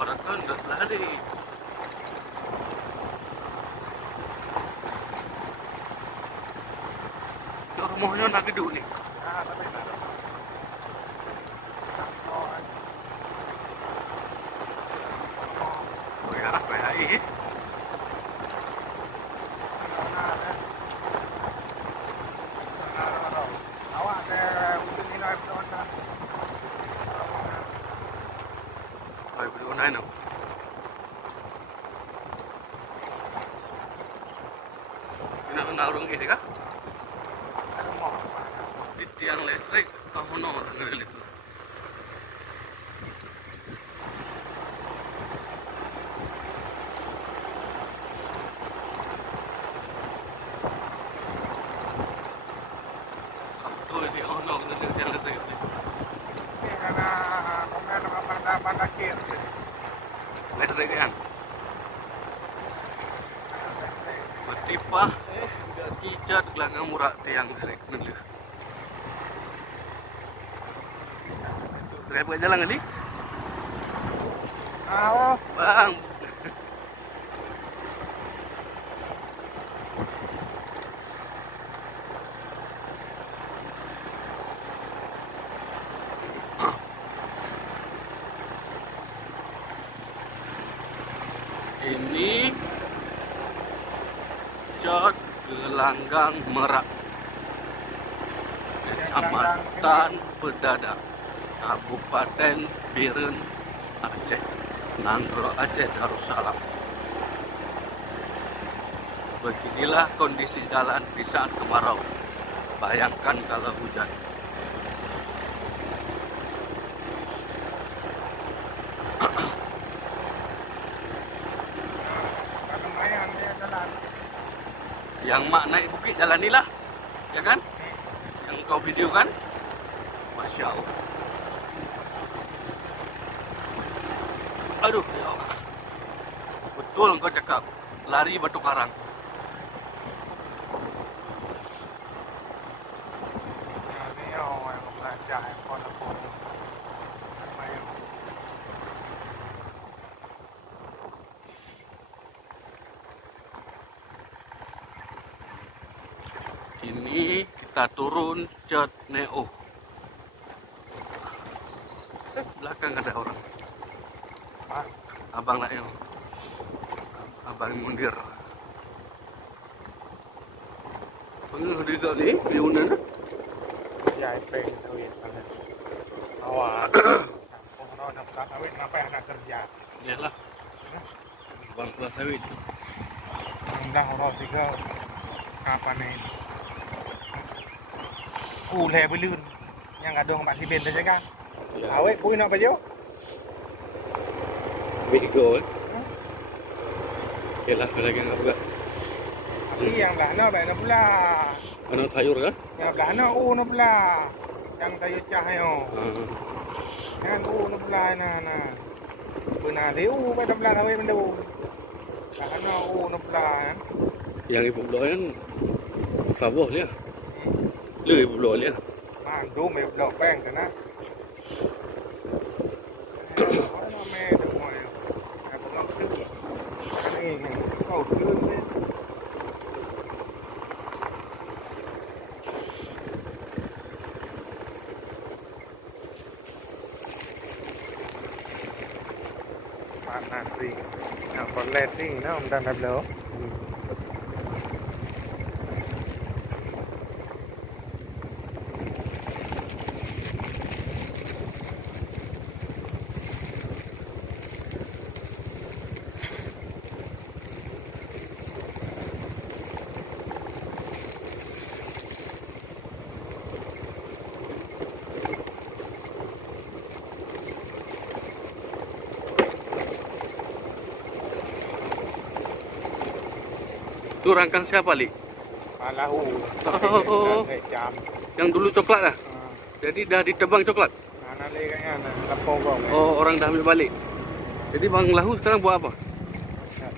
Mereka nggak lari. Rumahnya nak gede ni. Oh ya, apa ya ini? Ay, beli online no. Ini nak urung ini kah? Di tiang listrik, tahu no orang itu. Oh, ini ono orang tiang listrik. Listrik kan? Bertipa, kijat gelanggang murah tiang listrik dulu. Saya buka jalan kali? Bang. Ini Cot Gelanggang Merak, Kecamatan Pedada, Kabupaten Biren, Aceh, Nangro Aceh Darussalam. Beginilah kondisi jalan di saat kemarau. Bayangkan kalau hujan. Yang mak naik bukit jalan inilah, ya kan? Yang kau video kan? Masya Allah. Aduh, ya Allah. Betul kau cakap, lari batu karang. Ini kita turun Cot Neo. Belakang ada orang. Abang Neo. Abang Mundir. Pengen juga ni, biunan. Ya, pengen tahu ya. Awak. Kalau nak kawin, ngapain nak kerja? Yalah. Bang tua sawit. Undang orang tiga. Kapan ni? Kulai belun. Yang ada orang masih benda je kan? Awet pun nak baju? Bego eh. Yalah, lagi nak buka. Ini yang belah nak belah pula. Ano sayur kah? Yang belah nak nak pula. Yang tayu cah yo. Yang nak pula na. Benar dia pada belah awet benda. Belah nak pula kan. Yang ibu blok kan Savoh dia. Lu ibu blok dia. Mandu me blok peng kana. Nanti yang berleting, no, dan belum. Itu rangkang siapa, Li? Lahu. Oh, Jam. yang dulu coklat lah. Jadi dah ditebang coklat. Mana lagi kayaknya lepau kau. Oh, orang dah ambil balik. Jadi Bang Lahu sekarang buat apa?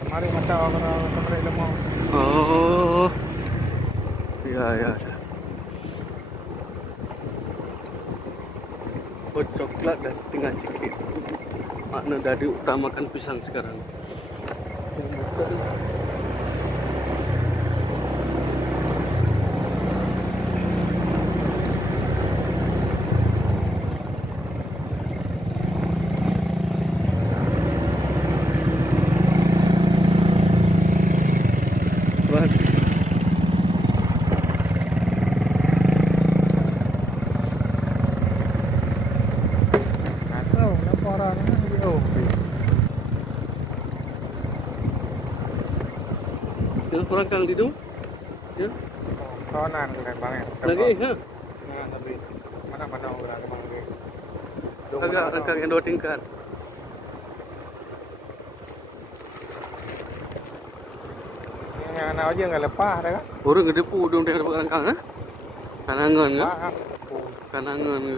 Kemarin mata orang kemarin lemah. Oh. Ya, ya. Oh, coklat dah setengah sikit. Makna dah diutamakan pisang sekarang. Atau laporan video. Yang kurang kang di tu? Ya. Kawanan kan banget. Lagi, ha? Nah, tapi mana orang memang ni. Agak rengkang yang 2 tingkat. Yang anak aja enggak lepas dah kan? Orang gede pu dong tengok dapat rengkang, ha? Kanangan ke? Faham. Kanangan ke?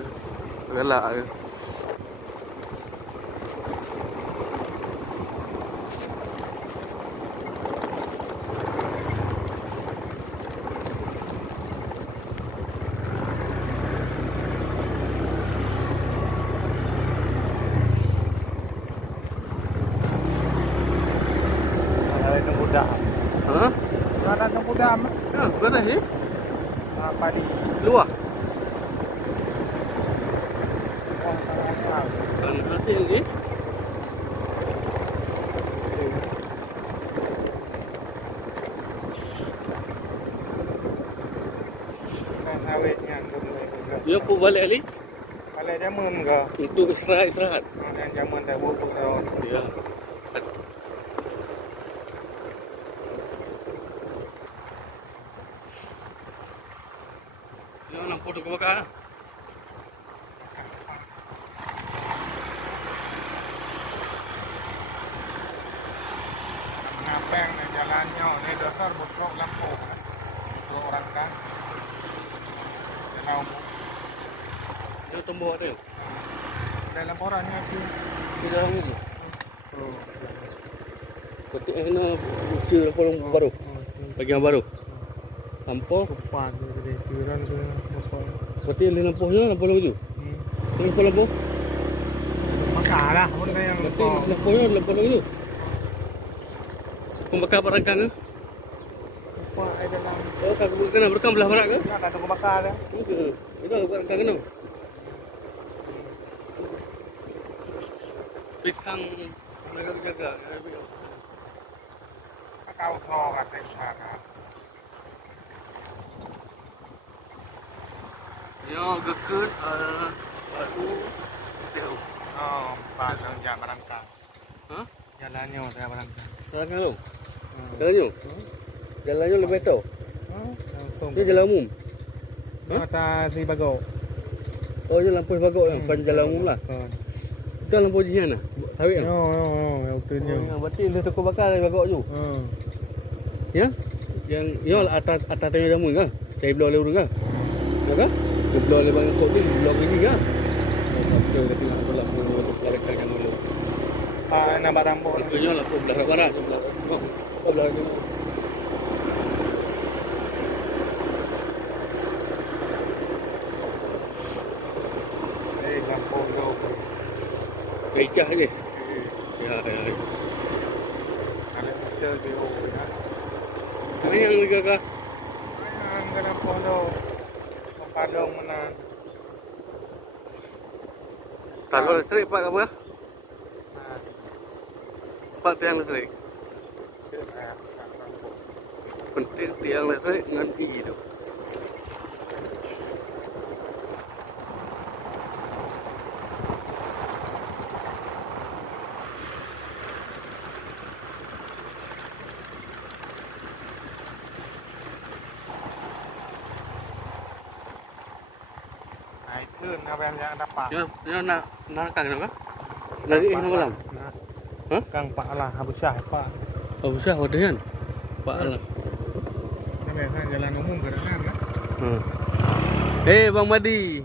Galak ke? Ada yang muda. Ha? Ada yang muda mah. Ya, mana ni? Apa di? Luar. Oh, tahu. Kan asing lagi. Nah, sawitnya tu. Dia pu balik ali Kalau jamun ke? untuk istirahat. Dan jamun dah bubuk dah. Ya. Ya, nampak tu kebakar. Ngapeng ni jalannya ni dasar botrok lampu. Botrok orang kan. Jalan Dia tombol tu. ada laporannya tu. Di dalam ni. Ketik yang kena usia polong baru. Bagian baru. Lampu. Kupan tu dari siran tu apa. Berarti yang lampunya lampu lagi tu. Lampu lampu. Masalah benda yang Berarti lampunya lampu lagi tu. Pembakar perangkang ke? kupan ada dalam. Oh, kau kena berekam belah barat ke? Nak ada bakar dah. Itu perangkang kena. Pisang jaga-jaga. Kau so kata sana. Ya, gekut batu teu. Oh, padang jalan barangkang. Ha? Jalannya dah barangkang. Perangkang tu. Jalannya. Jalannya lebih betul. Langsung. Dia jalan umum. Mata si bago. Oh, je lampu bagok yang bukan jalan umum lah. Itu lampu jian lah. Sawit yang. Yang utuhnya. Oh, berarti dia toko bakar dari bagok tu. Ya? Yang ya atas tengah jamun kan? Cari belah oleh urang kan? Ya kan? Dia belah oleh bang kok ni, belah lagi kan? Oh, betul dia tengok belah untuk kelakkan dulu. Nama rambut. Itunya lah belah barat. Oh, belah ni. Lampu tu. Kecah je. Ya, ya. Ada kita dia. Mana yang juga kah? Ang kena pondo. Padang mana. Kalau listrik pak apa? Pak tiang listrik. Penting tiang listrik dengan tinggi tu. Itu apa yang dapat? Ya nak kang nak? Dari ini malam. Hah? Kang Pak lah, habis syah Pak. Oh, usah wadah kan? Pak lah. Ini biasa jalan umum gerangan kan? Bang Madi.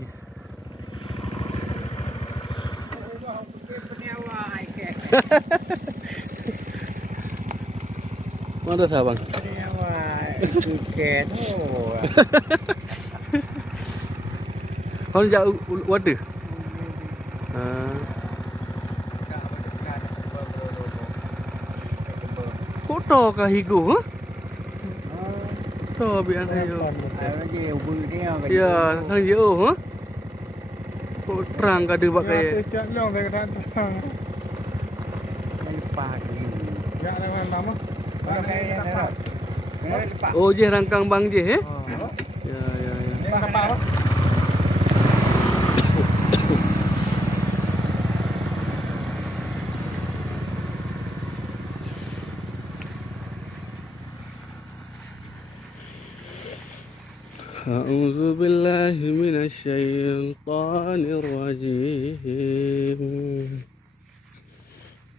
Mana sah bang? Tiket. Kau jauh wadah? to kah higo, ha? Ờ, To bi an ayo. nó nhiều bự đeo cái Ya, sang je ha? Kok terang ka dia buat Ya, kayak. cak long saya kata. cái pa cái gì. Ya, dengan lama. Cái này nó cái pa. Oh, je rangkang bang je, he? Ờ. Ya, ya, ya. Ini apa? أعوذ بالله من الشيطان الرجيم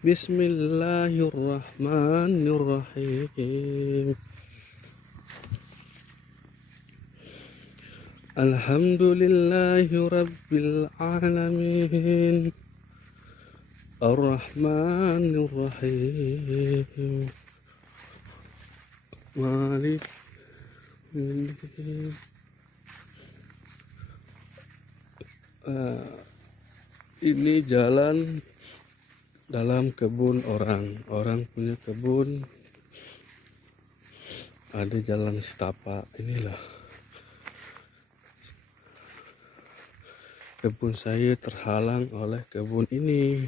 بسم الله الرحمن الرحيم الحمد لله رب العالمين الرحمن الرحيم مالك يوم الدين ini jalan dalam kebun orang punya kebun, ada jalan setapak. Inilah kebun saya terhalang oleh kebun ini.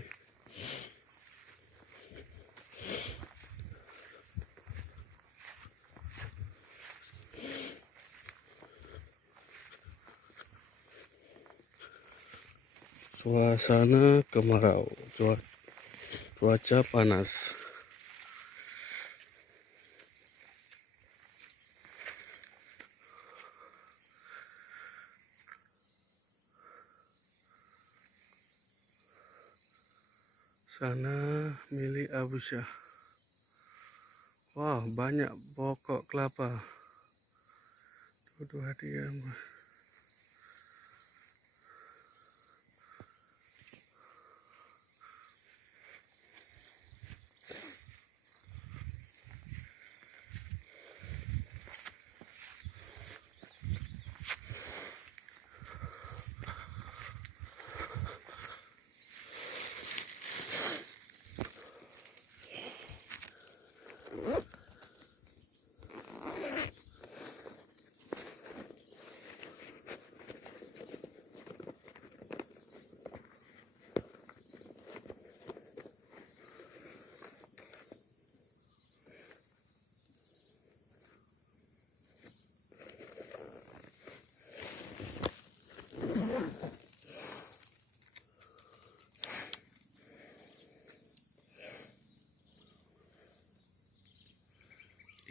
Suasana kemarau, cuaca panas. Sana milik Abu Syah. Wah, banyak pokok kelapa. Tuh hadiah.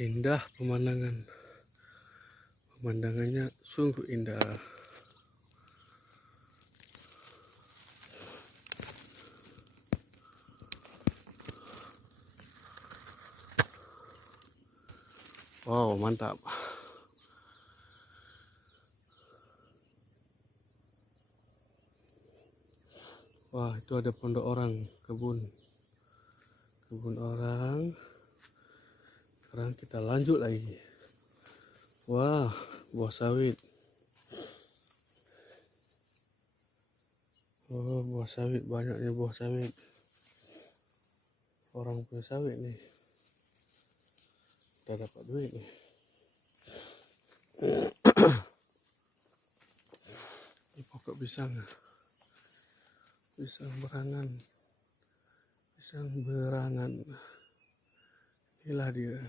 Indah pemandangannya sungguh indah. Wow, mantap. Wah, itu ada pondok orang, kebun orang. Sekarang kita lanjut lagi. Wah, buah sawit. Oh, buah sawit, banyaknya buah sawit. Orang punya sawit nih. Kita dapat duit nih. Ini pokok pisang. Pisang berangan. Inilah dia.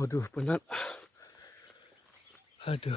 Aduh, penat. Aduh.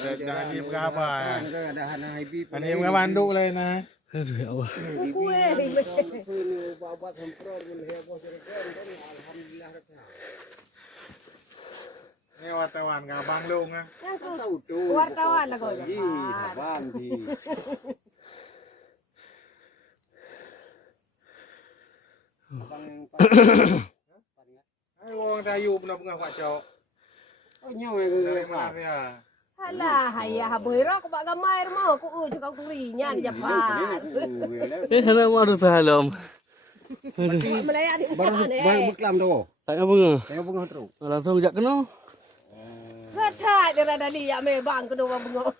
Jangan diem kabar. Ada hana hibi. Ani mga banduk lah na. Aduh, ya Allah. Buat semprot heboh alhamdulillah. Ni wartawan ka bang lung ah. Tahu tu. Wartawan lah kau. Bang di. Ai wong tayu benar-benar Pak Cok. Oh nyawa yang Dari mana dia? Alah, hayah berak bak gamai rumah aku cakap kurinya di Jepang. Hendak mau ada salam. Melayak di Baru beklam tu. Tak apa ngah. Tengok bunga teruk. Langsung jak kena. Ketai dia ada dia memang kedua bengok.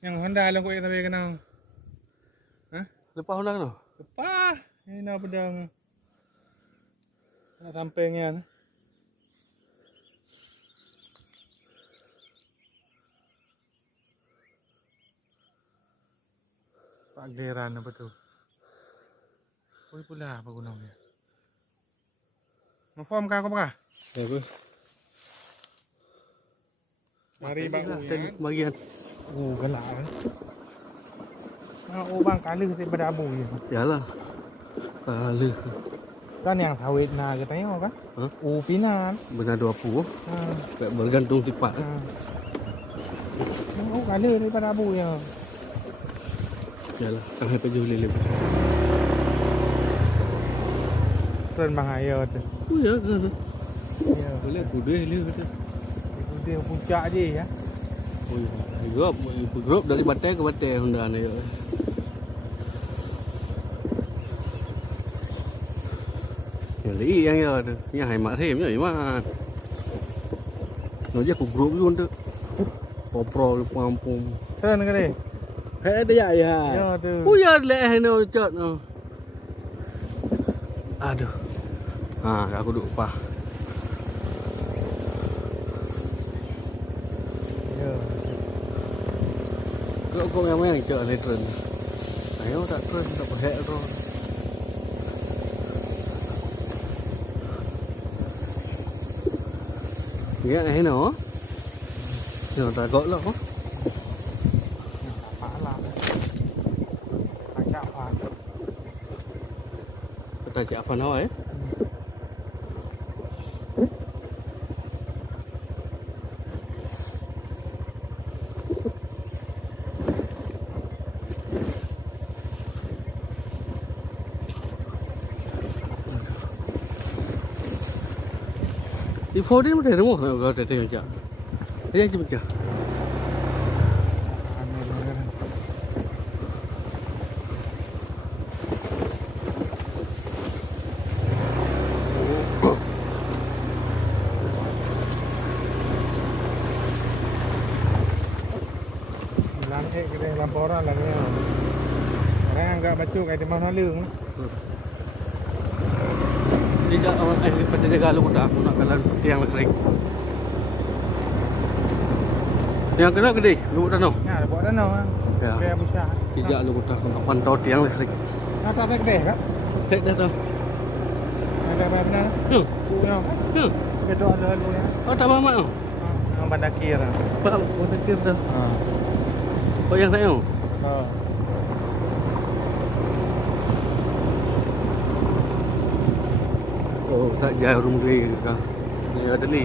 Yang Honda lang ko itabi ka na. Lepas Honda kena. Lepas. Ini na pedang. Ada samping yan. Pagliran na ba ito? Uy pula pagunaw niya. Ma-form ka ako ba ka? Apa? Mari ba Tadi bagian. Oh galak. Mga ubang kali sa badabu yan. Yalah. Kali. Kan yang sawit na katanya kan? Hah? Upinan. Benar 20. Ah. Tak bergantung sifat. Oh kali daripada abu ya. Yalah, kan hai pergi boleh lebih. Keren bang ayo tu. Oh ya kan. Ya. Boleh kuda le kata. Itu dia puncak je ya. Oh ya. Grup dari batai ke batai Honda ni. Yang li yang ya tu. Yang hai mak thêm vậy mà. Nó giờ cũng grup luôn tu. Pro di kampung. Keren ke ni? Hai ada ya ya. Ya tu. Oh ya le hai no chat no. Aduh. Ha, aku duduk pah. Ya. Kau yang mana yang cakap ni trend? Ayo tak trend tak perhek tu. Ya, ini no. Yo tak kau lah. Pahala. Pajak apa? Kita cakap apa nama eh? Di phone ni macam rumah kau tak tengok cak. Dia macam cak. Lantik kita laporan lah ni. Orang anggap bacuk kat mana lương. Dia orang pada jaga lu tak aku nak kalan tiang listrik. Tiang kena gede, lu dah no. Ya, buat dah no. Ya. Dia besar. Dia lu tak nak pantau tiang listrik. Apa tak gede kan? Set dah tu. Ada apa benar? Punya. Betul ada lu ya. Oh tak mamak tu. Yang bandar kira. Pak, oh tak kira dah. Ha. Kau yang tak tahu. Oh. Oh, tak jarum dia ke. Ni ada ni.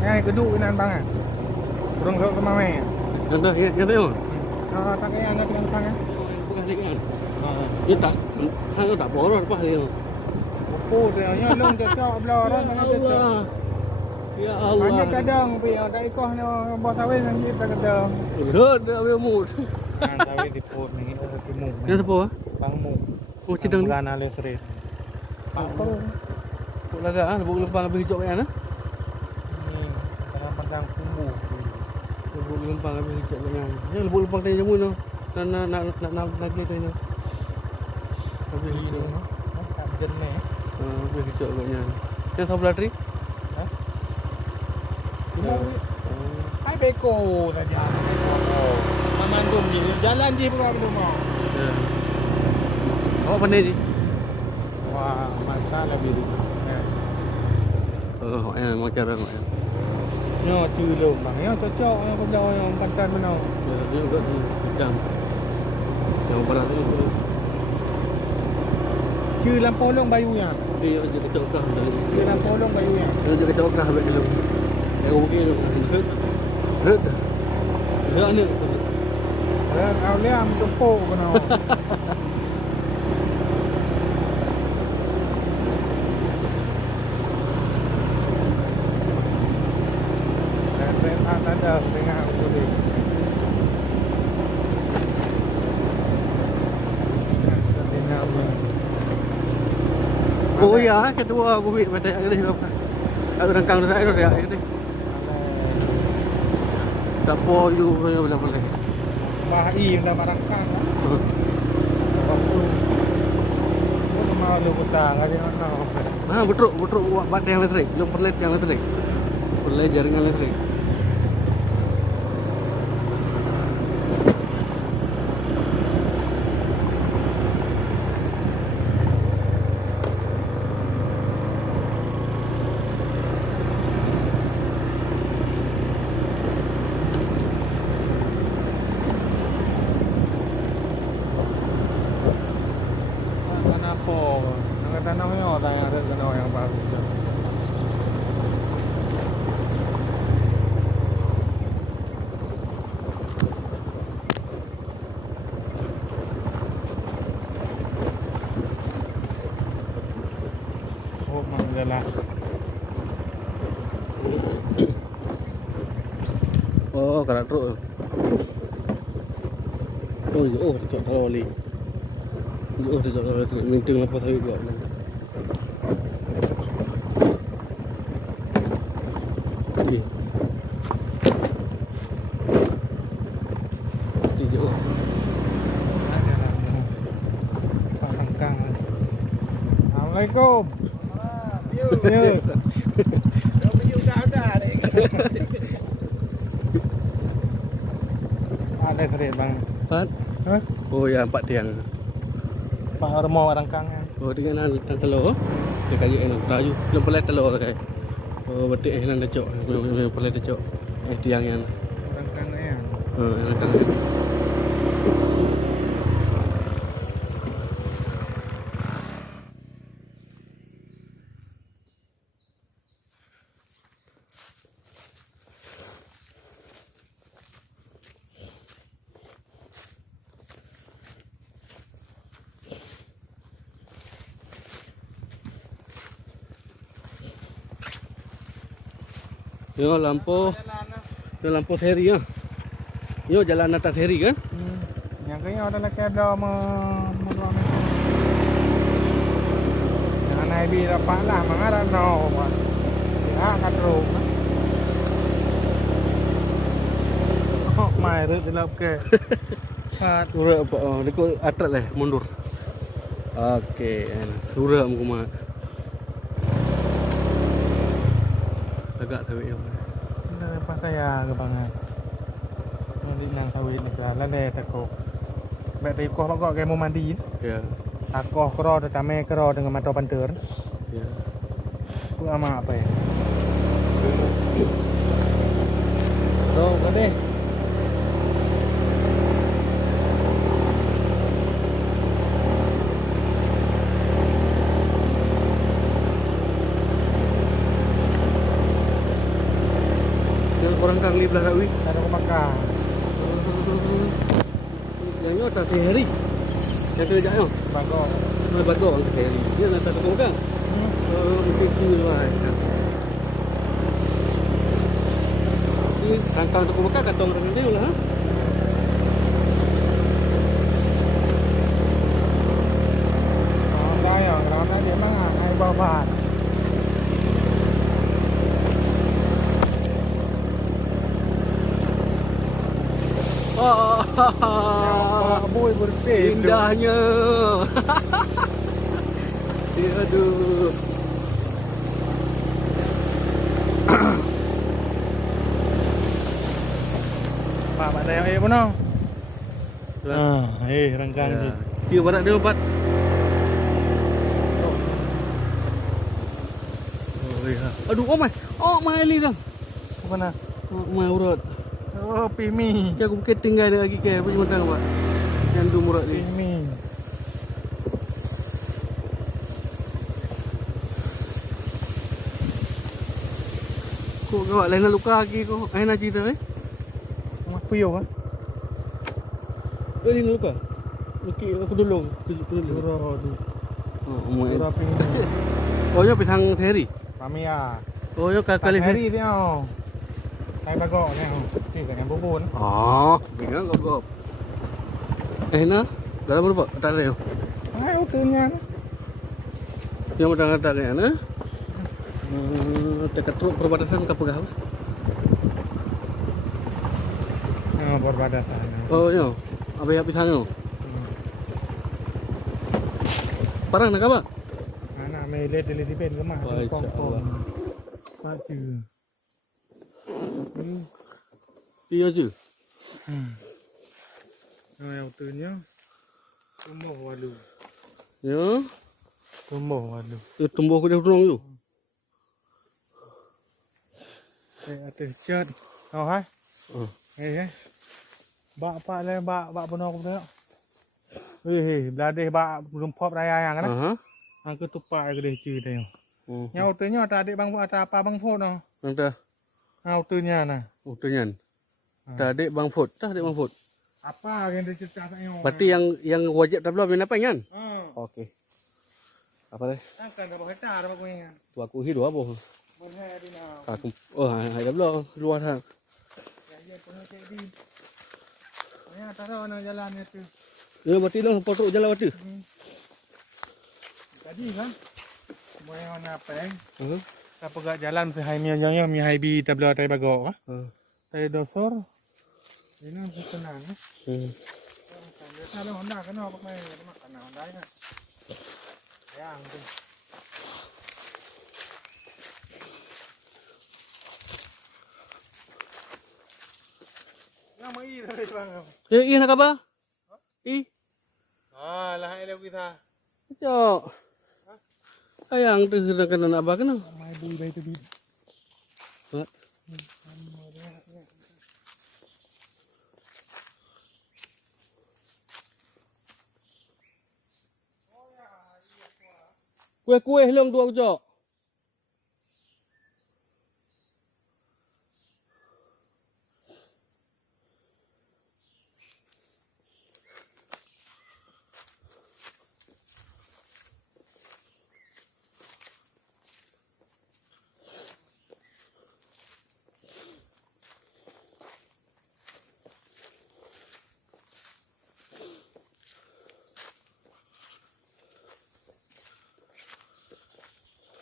Ngay kedua nan bang ah. Kurang rok ke mame. Yang dah oh. Ah, tak kaya anak yang bang ah. Bukan ni kan. Dia tak hang tak boros apa dia. Oh, dia nya long cocok belah orang dengan cocok. Allah. Ya Allah. Banyak kadang pi tak ikoh no bos sawit nang kita kadang. Dah dah amut. Kan sawit diput ni ke mung. Dia apa? Bang mung. Oh, cidang ni. Bukan ale seret. Apa? Puk laga ah, buk lempang habis hijau kan ah. Ni kadang-kadang kumbu. Buk lempang habis hijau dengan. Yang buk lempang tanya jamu no. Nak lagi tu ni. Habis hijau. Tak jernih. Habis hijau agaknya. Yang sebelah tri? Hai beko saja. Memandung ni jalan je bukan belum mau. Ya. Awak pandai ni? Wah, masalah biru. Oh, mau cara mak. Nyo tulung bang. Yang cocok yang benda yang pantan menau. Ya, dia juga hitam. Yang berat tu. Cư lampau long bayunya. Dia je kecok kah dari. Cư lampau long bayunya. Dia je kecok kah habis dulu. Yang okey tu. Hut. Dia ni. Kau liam tumpuk kena. Ada dengan boleh. Oh ya, kedua aku bik pada hari ni apa. Aku rangkang dah ada hari ni. Tak poyu boleh. Bahi dah marangkang. Aku mau lu kutang ada ono. Nah, betruk buat baterai yang listrik, belum perlet yang listrik. Perlet jaringan listrik. Kenapa? Nak tanam ni orang yang ada tanam yang bagus. Oh, manggalah. Oh, karat truk. Oh, cocok kalau oli. Oh, cocok kalau tu. Minting lepas sawit juga. Okey. Tijuk. Marangkang. Assalamualaikum. Ya. Ada seret bang. Empat? Hah? Oh ya, 4 tiang. Pak Armo rangkang. Oh, dengan telur. Dia kayu ni, laju. Belum pelet telur kai. Oh, betik yang dah cok. Belum pelet dah cok. Tiang yang. Rangkang ya. Rangkang. Yo lampu seri ya. Yo jalan atas seri kan? Yang kaya ada lagi ada yang naik bi dapat lah mengarah no. Ya kat ro. Oh, mai rut dilap ke. Kat Surah apa? Oh, dia atrat lah mundur. Okey, surah muka mak. Agak sawit yo. Lepas saya ke bang. Nanti nang sawit ni lah le takok. Mek tadi koh kok kayak mau mandi. Ya. Takoh kero tame kero dengan mata pantur. Ya. Ku ama apa ya? So, gede. orang kang li belah wi. Tak ada makan. Yang nyo tak sehari. Yang tu jak yo. Bagok. Mai bagok ang sehari. Dia nak tak tengok kan. Mesti tu lah. Ni kangkang tu makan katong dengan dia lah. Đây rồi, nó điểm bằng hai bao phạt. Vui bersih. Indahnya. Aduh. Pak, bạn tengok pun no. Renggang ni. Dia barat dia obat. Oh ya. Aduh, oh my. Oh my li dah. Apa nak? Oh my urat. Oh, pimi. Aku mungkin tinggal dia lagi ke punya matang pak. Yang tu murat ni. Pimi. Kok kau lain nak luka lagi kau. Ai nak cerita eh? Mak puyuh kan? Ni nak luka. Okey, aku tolong. Tolong. Surah tu. Oh, my. Surah pimi. Oh, yo pisang Terry. Kami ya. Oh, yo kali Hari dia. Hai bagok ni. Ni dengan bubun. Oh, bingung kau. Nah, dalam berapa? Tak ada yo. Hai utuhnya. Yang matang-matang ni ana. Dekat truk perbatasan ke pegah. Perbatasan. Oh, yo. Apa yang pisang yo? Parang nak apa? Anak melet di pen ke mah. Baik, Kongkong. Patu. Iya je. Yang utuhnya. Tumbuh walu. Ya. Tumbuh walu. Itu tumbuh ke dia turun tu. Atas cat. Oh hai. Oh. Bak pak le bak penuh aku tengok. Beladih bak rumpop raya yang kan. Aha. Angku tupak ke dia cerita tengok. Oh. Yang utuhnya ada adik bang ada apa bang phone no. Nanti. Utuhnya nah. Utuhnya. Tak adik bang Fut. Tak adik bang Fut. Apa yang dia cerita tengok. Berarti yang wajib tak belum apa kan? Okey. Apa deh? Takkan dah bawa hektar apa punya. Tu aku hidup apa? Menhe di now. Aku hai dah belum luar hang. Ya penuh jadi. Ya taruh nak jalan itu. Ya berarti dah potong jalan waktu. Tadi kan. Semua yang nak peng. Kita pegak jalan si hai yang mi hai bi tabla tai bagok. Tai dosor. Ini senang. Kalau Honda kan apa main makan Honda kan. Yang tu. Yang mai dah bang. Iya nak apa? Lah hai lagi kita. Cok. Ayang tu sudah kena nak apa kena? Mai bui bai tu bi. Kue hilang dua cok.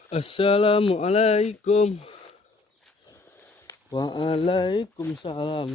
Assalamualaikum. Waalaikumsalam.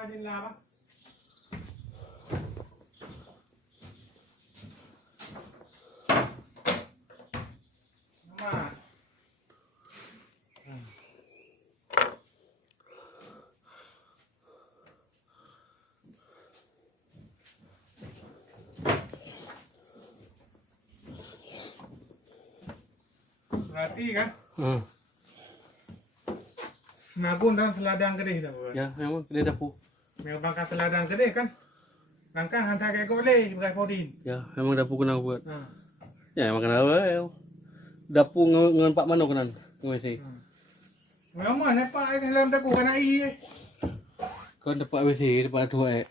Majin lama. Nama. Berarti kan nabun dalam seladang gede dah. Ya, memang dia dapur. Memang bangka seladang gede kan. Langkah hantar ke goleh bukan kodin. Ya, memang dapur kena buat. Ha. Ya, memang kena apa? Dapur ngan pak mana kenan? WC. Memang mana pak dalam daku kan ai. Kau dapat WC, dapat dua